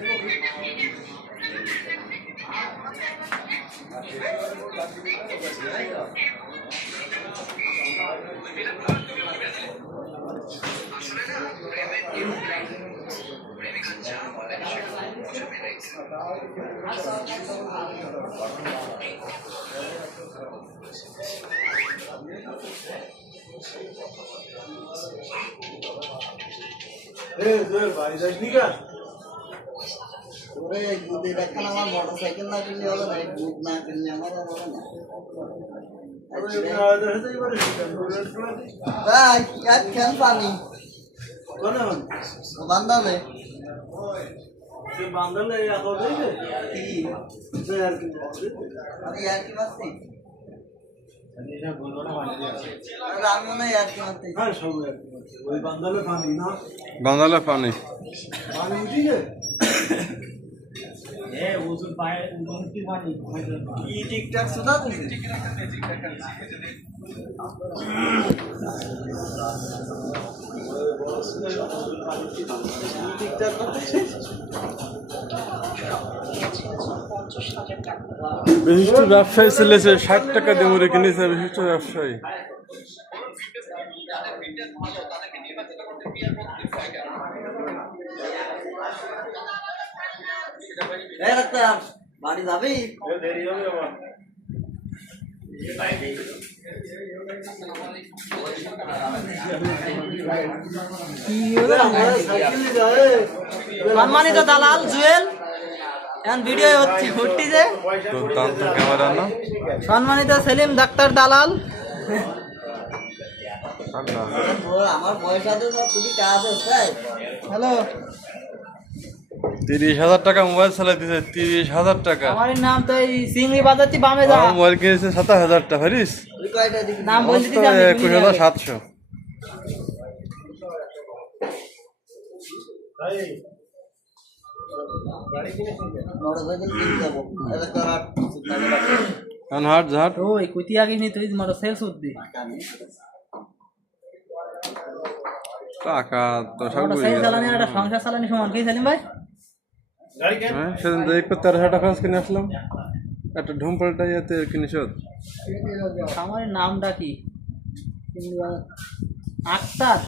भाई रजनी का मोटरसाइकिल ना किनले होला ना बुक ना किनले हमारा होला ना भाई यार खेल पानी कौन है बंदा ले ये बांधल है या तो नहीं है की यार की अरे यार की बात नहीं अरे बोलो ना पानी रामो ना यार की बात नहीं हां सब यार वही बांधल है पानी ना बांधल है पानी उठी है ए उजुर पाए उजुर की पानी ये टिकटॉक सुना तुझे टिकटॉक বিশিষ্ট ব্যবসায়ী ছেলেছে 60 টাকা দিয়ে মুড়ি কিনেছে বিশিষ্ট ব্যবসায়ী ए रखता बाड़ी जाबी देरी हो गया সম্মানিত দালাল জুয়েল এখন ভিডিও হচ্ছে যে দুর্দান্ত ক্যামেরা না সম্মানিত সেলিম ডাক্তার দালাল আমার বয়স আছে সব তুমি কাজ আছে হ্যালো 30,000 টাকা মোবাইল চালাই দিছে 30,000 টাকা আমার নাম তো এই সিংড়ি বাজারটি বামে যা মোবাইল কিনেছে 70,000 টাকা হরিস নাম বলতে দিতে আমি 21,700 भाई गाड़ी किने মোটরসাইকেল কিনে যাব এটা করার এখন হাট ঝাট ওই কুতি আগে নি তুই মোটরসাইকেল সুদ্দি টাকা তো সব মোটরসাইকেল চালানি আর সংসার চালানি সমান কি সেলিম ভাই गाड़ी क्या হ্যাঁ সেদিন দেখ 13,000 টাকা কিনে আসলাম একটা ঢুমপালটা ইয়েতে কিনেছ আমার নামটা কি আক্তার